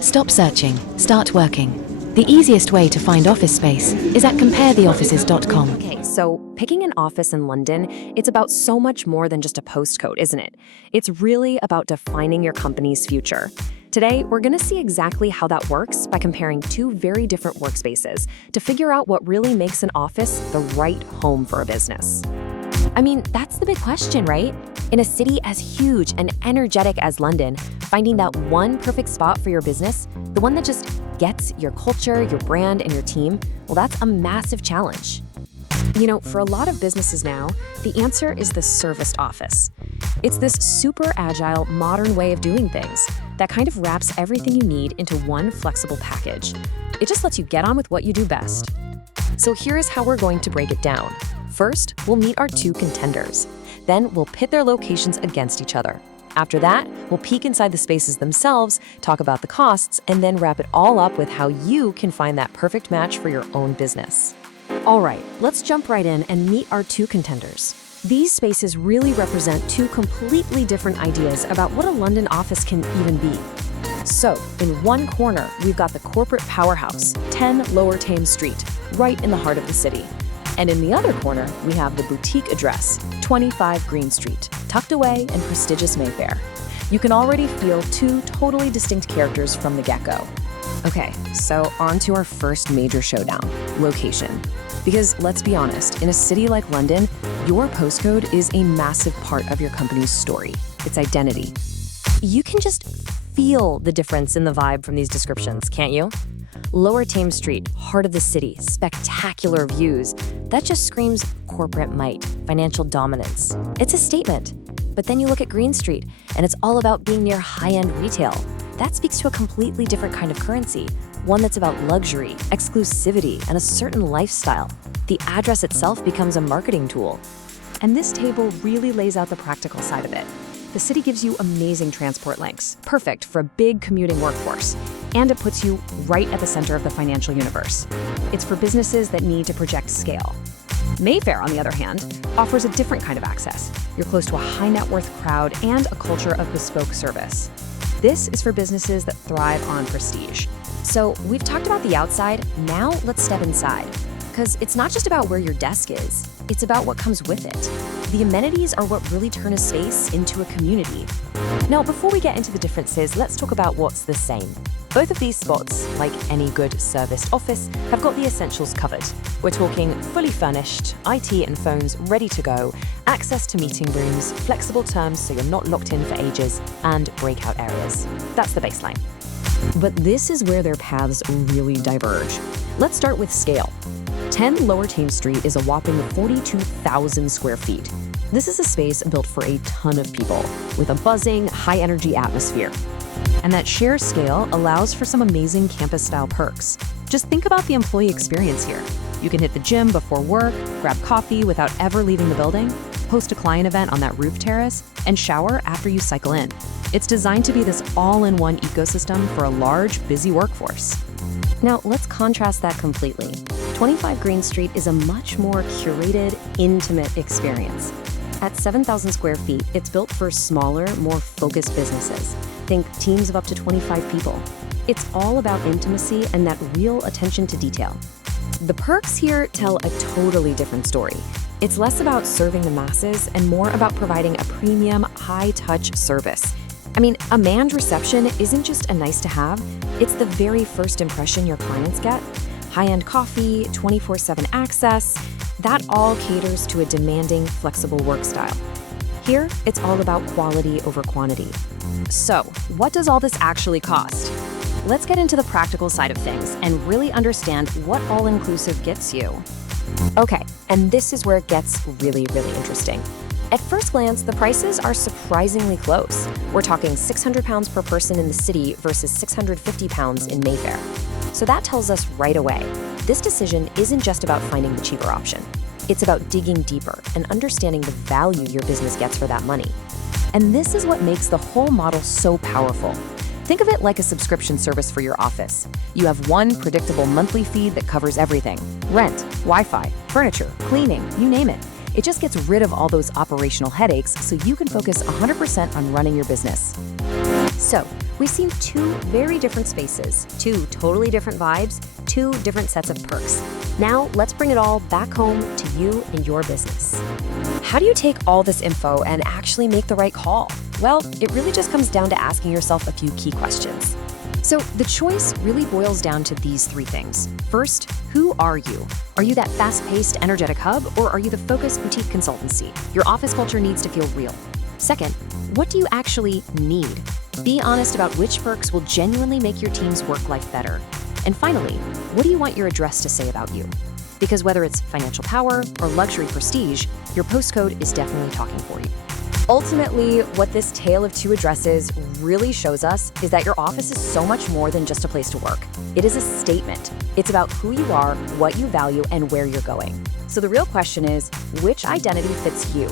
Stop searching, start working. The easiest way to find office space is at comparetheoffices.com. Okay, so picking an office in London, it's about so much more than just a postcode, isn't it? It's really about defining your company's future. Today, we're going to see exactly how that works by comparing two very different workspaces to figure out what really makes an office the right home for a business. I mean, that's the big question, right? In a city as huge and energetic as London, finding that one perfect spot for your business, the one that just gets your culture, your brand, and your team, well, that's a massive challenge. You know, for a lot of businesses now, the answer is the serviced office. It's this super agile, modern way of doing things that kind of wraps everything you need into one flexible package. It just lets you get on with what you do best. So here's how we're going to break it down. First, we'll meet our two contenders. Then we'll pit their locations against each other. After that, we'll peek inside the spaces themselves, talk about the costs, and then wrap it all up with how you can find that perfect match for your own business. All right, let's jump right in and meet our two contenders. These spaces really represent two completely different ideas about what a London office can even be. So, in one corner, we've got the corporate powerhouse, 10 Lower Thames Street, right in the heart of the city. And in the other corner, we have the boutique address, 25 Green Street, tucked away in prestigious Mayfair. You can already feel two totally distinct characters from the get-go. Okay, so on to our first major showdown, location. Because let's be honest, in a city like London, your postcode is a massive part of your company's story, its identity. You can just feel the difference in the vibe from these descriptions, can't you? Lower Thames Street, heart of the city, spectacular views. That just screams corporate might, financial dominance. It's a statement. But then you look at Green Street, and it's all about being near high-end retail. That speaks to a completely different kind of currency, one that's about luxury, exclusivity, and a certain lifestyle. The address itself becomes a marketing tool. And this table really lays out the practical side of it. The city gives you amazing transport links, perfect for a big commuting workforce. And it puts you right at the center of the financial universe. It's for businesses that need to project scale. Mayfair, on the other hand, offers a different kind of access. You're close to a high net worth crowd and a culture of bespoke service. This is for businesses that thrive on prestige. So we've talked about the outside, now let's step inside. Because it's not just about where your desk is, it's about what comes with it. The amenities are what really turn a space into a community. Now, before we get into the differences, let's talk about what's the same. Both of these spots, like any good serviced office, have got the essentials covered. We're talking fully furnished, IT and phones ready to go, access to meeting rooms, flexible terms so you're not locked in for ages, and breakout areas. That's the baseline. But this is where their paths really diverge. Let's start with scale. 10 Lower Thames Street is a whopping 42,000 square feet. This is a space built for a ton of people, with a buzzing, high-energy atmosphere. And that sheer scale allows for some amazing campus-style perks. Just think about the employee experience here. You can hit the gym before work, grab coffee without ever leaving the building, host a client event on that roof terrace, and shower after you cycle in. It's designed to be this all-in-one ecosystem for a large, busy workforce. Now, let's contrast that completely. 25 Green Street is a much more curated, intimate experience. At 7,000 square feet, it's built for smaller, more focused businesses. Think teams of up to 25 people. It's all about intimacy and that real attention to detail. The perks here tell a totally different story. It's less about serving the masses and more about providing a premium, high-touch service. I mean, a manned reception isn't just a nice-to-have, it's the very first impression your clients get. High-end coffee, 24/7 access, that all caters to a demanding, flexible work style. Here, it's all about quality over quantity. So, what does all this actually cost? Let's get into the practical side of things and really understand what all-inclusive gets you. Okay, and this is where it gets really, really interesting. At first glance, the prices are surprisingly close. We're talking £600 per person in the city versus £650 in Mayfair. So that tells us right away, this decision isn't just about finding the cheaper option. It's about digging deeper and understanding the value your business gets for that money. And this is what makes the whole model so powerful. Think of it like a subscription service for your office. You have one predictable monthly fee that covers everything: rent, Wi-Fi, furniture, cleaning, you name it. It just gets rid of all those operational headaches so you can focus 100% on running your business. So, We've seen two very different spaces, two totally different vibes, two different sets of perks. Now, let's bring it all back home to you and your business. How do you take all this info and actually make the right call? Well, it really just comes down to asking yourself a few key questions. So the choice really boils down to these three things. First, who are you? Are you that fast-paced, energetic hub, or are you the focused boutique consultancy? Your office culture needs to feel real. Second, what do you actually need? Be honest about which perks will genuinely make your team's work life better. And finally, what do you want your address to say about you? Because whether it's financial power or luxury prestige, your postcode is definitely talking for you. Ultimately, what this tale of two addresses really shows us is that your office is so much more than just a place to work. It is a statement. It's about who you are, what you value, and where you're going. So the real question is, which identity fits you?